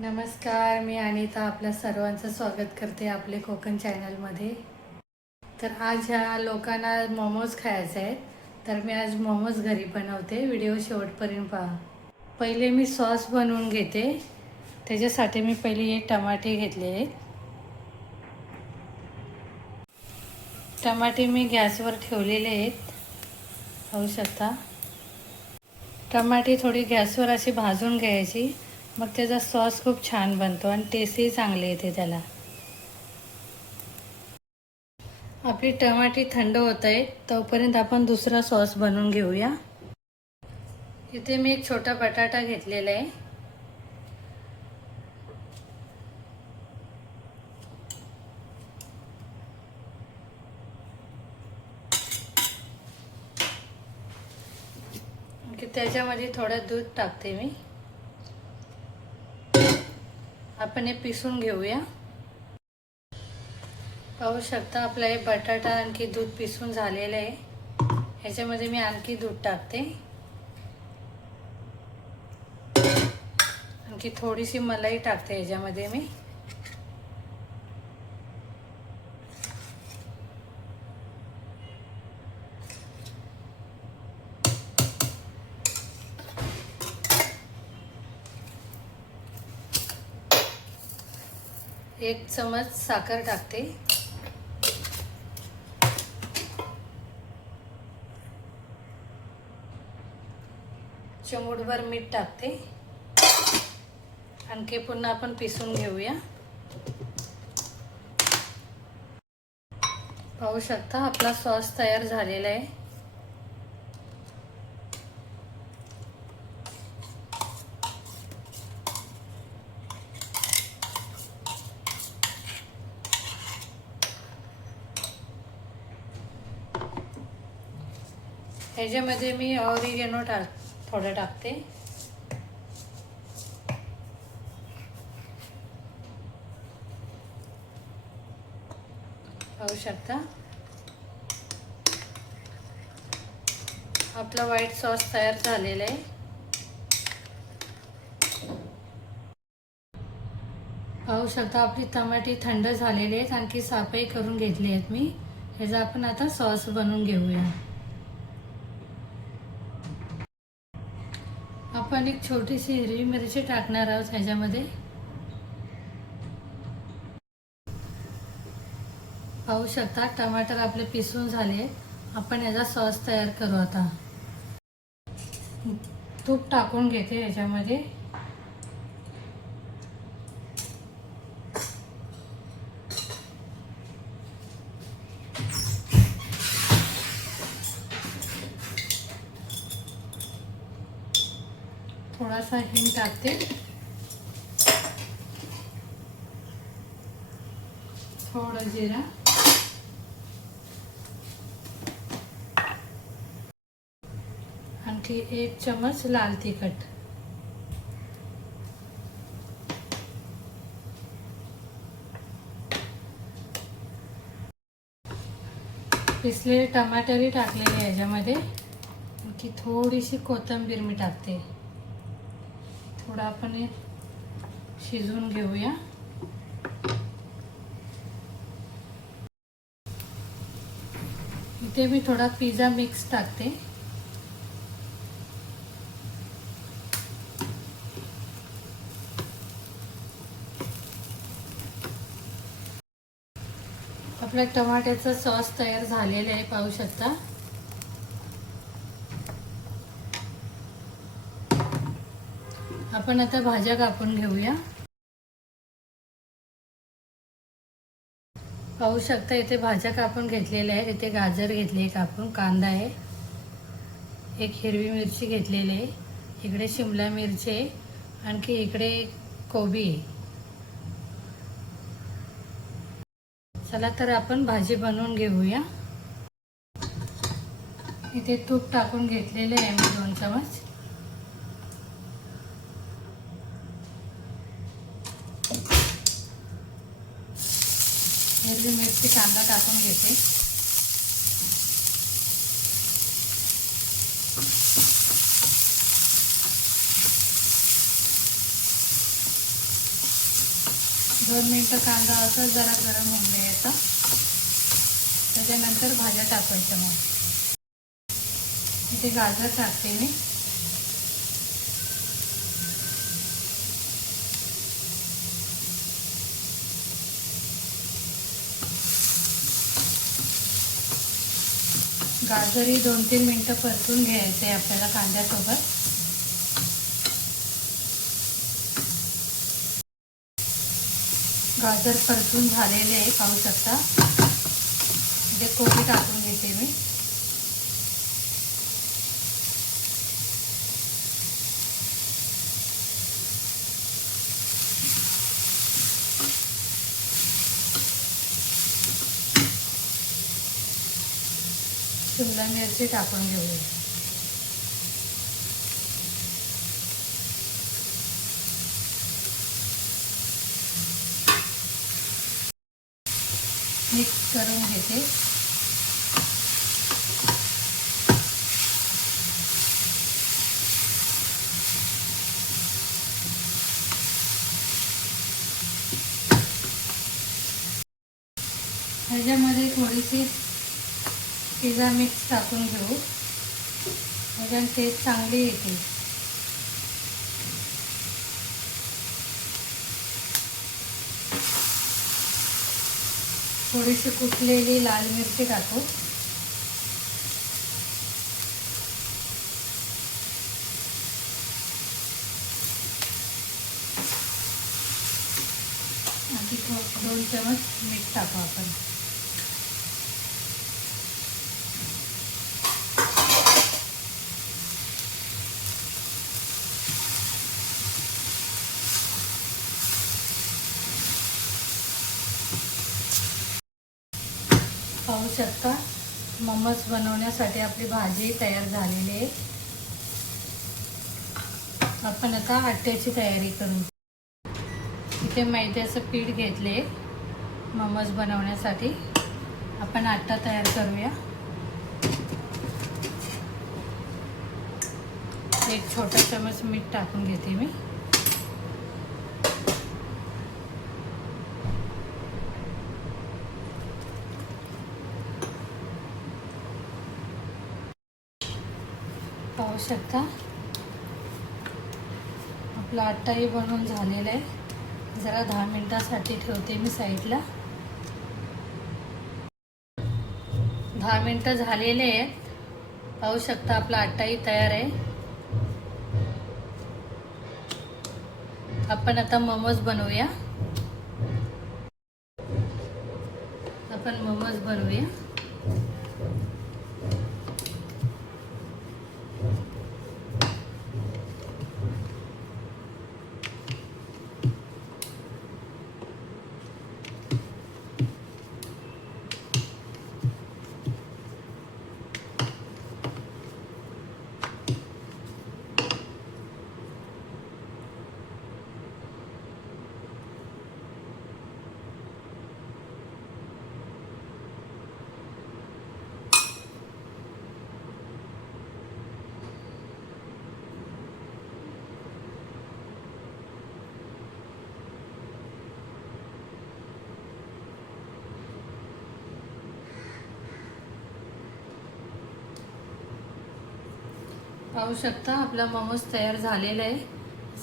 नमस्कार मी अनिता. आपल्या सर्वांचं स्वागत करते आपले कोकण चॅनलमध्ये. तर आज ह्या लोकांना मोमोज खायचे आहेत. तर मी आज मोमोज घरी बनवते. व्हिडिओ शेवटपर्यंत पहा. पहिले मी सॉस बनवून घेते. त्याच्यासाठी मी पहिले एक टमाटे घेतले आहेत. टमाटे मी गॅसवर ठेवलेले आहेत. पाहू शकता. टमाटे थोडी गॅसवर अशी भाजून घ्यायची. मग त्याचा सॉस खूप छान बनतो आणि टेस्टही चांगले येते त्याला. आपली टमाटी थंड होत आहे तोपर्यंत आपण दुसरा सॉस बनवून घेऊया. इथे मी एक छोटा बटाटा घेतलेला आहे. की त्याच्यामध्ये थोडं दूध टाकते मी. आपण हे पिसून घेऊया. पाहू शकता आपला हे बटाटा आणखी दूध पिसून झालेलं आहे. ह्याच्यामध्ये मी आणखी दूध टाकते. आणखी थोडीशी मलाई टाकते ह्याच्यामध्ये मी. एक चमच साखर टाकते. चिमूटभर मीठ टाकते. आणखी पुन्हा आपण पिसून घेऊया. पाहू शकता आपला सॉस तयार झालेला आहे. ह्याच्यामध्ये मी ऑरिगेनो टाक थोडं टाकते. पाहू शकता? आपला व्हाईट सॉस तयार झालेला आहे. पाहू शकता आपली टमाटी थंड झालेली आहेत आणखी साफही करून घेतली आहेत मी. ह्याचा आपण आता सॉस बनवून घेऊया. आपण एक छोटीशी हिरवी मिरची टाकणार आहोत ह्याच्यामध्ये. पाहू शकता टमाटर आपले पिसून झाले. आपण याचा सॉस तयार करू आता. तूप टाकून घेते ह्याच्यामध्ये. थोडासा हिंग टाकते. थोडं जिरा. आणखी एक चमच लाल तिखट. पिसलेले टमाटरही टाकलेले याच्यामध्ये. आणखी थोडीशी कोथिंबीर मी टाकते. थोडा आपण हे शिजवून घेऊया. इथे मी थोडा पिझ्झा मिक्स टाकते. आपल्या टमाट्याचा सॉस तयार झालेला आहे पाहू शकता. आपण आता भाज्या कापून घेऊया. पाहू शकता इथे भाज्या कापून घेतलेल्या आहेत. इथे गाजर घेतले कापून कांदा आहे. एक हिरवी मिरची घेतलेली आहे. इकडे शिमला मिरची आहे. आणखी इकडे कोबी आहे. चला तर आपण भाजी बनवून घेऊया. इथे तूप टाकून घेतलेले आहे मी दोन चमच हिरवी मिरची कांदा टाकून घेते. दोन मिनटं कांदा असं जरा गरम होऊन द्यायचा त्याच्यानंतर भाज्या टाकायच्या मग. इथे गाजर टाकते मी. गाजरही दोन तीन मिनटं परतून घ्यायचे आहे आपल्याला कांद्यासोबत. गाजर परतून झालेले आहे पाहू शकता. ते कोबी टाकून घेते मी. शिमला मिरची टाकून घेऊया. मिक्स करून घेते. ह्याच्यामध्ये थोडीशी पिझ्झा मिक्स टाकून घेऊ. म्हणजे टेस्ट चांगली येते. थोडीशी कुटलेली लाल मिरची टाकू. आणि दोन चमच मीठ टाकू आपण. पाहू शकता. मोमोज बनवण्यासाठी आपली भाजी तयार झालेली आहे. आपण आता आट्याची तयारी करू. इथे मैद्याचं पीठ घेतले. मोमोज बनवण्यासाठी आपण आटा तयार करूया. एक छोटा चमच मीठ टाकून घेते मी. पाहू शकता आपला आट्टाही बनवून झालेला आहे. जरा दहा मिनटासाठी ठेवते मी साईडला. दहा मिनटं झालेले आहेत. पाहू शकता आपला आट्टाही तयार आहे. आपण आता मोमोज बनवूया. आपण मोमोज बनवूया. पाहू शकता आपला मोमोज तयार झालेला आहे.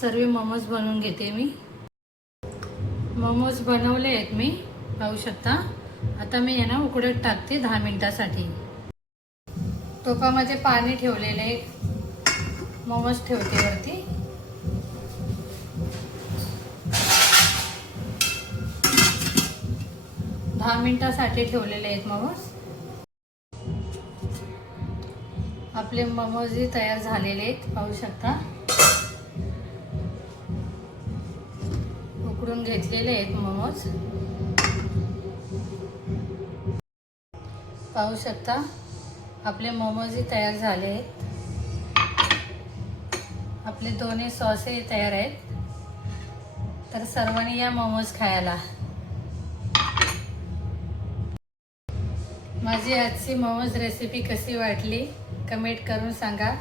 सर्व मोमोज बनवून घेते मी. मोमोज बनवले आहेत मी पाहू शकता. आता मी यांना उकडत टाकते दहा मिनटासाठी. टोपामध्ये पाणी ठेवलेले मोमोज ठेवते वरती. दहा मिनटासाठी ठेवलेले आहेत मोमोज आपले मोमोजही तयार झालेले आहेत पाहू शकता. उकडून घेतलेले आहेत मोमोज. पाहू शकता आपले मोमोजही तयार झाले आहेत. आपले दोन्ही सॉसही तयार आहेत. तर सर्वांनी या मोमोज खायला. माझी आजची मोमोज रेसिपी कशी वाटली? कमेंट करून सांगा.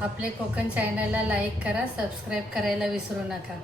आपले कोकण चॅनलला लाईक करा सबस्क्राईब करायला विसरू नका.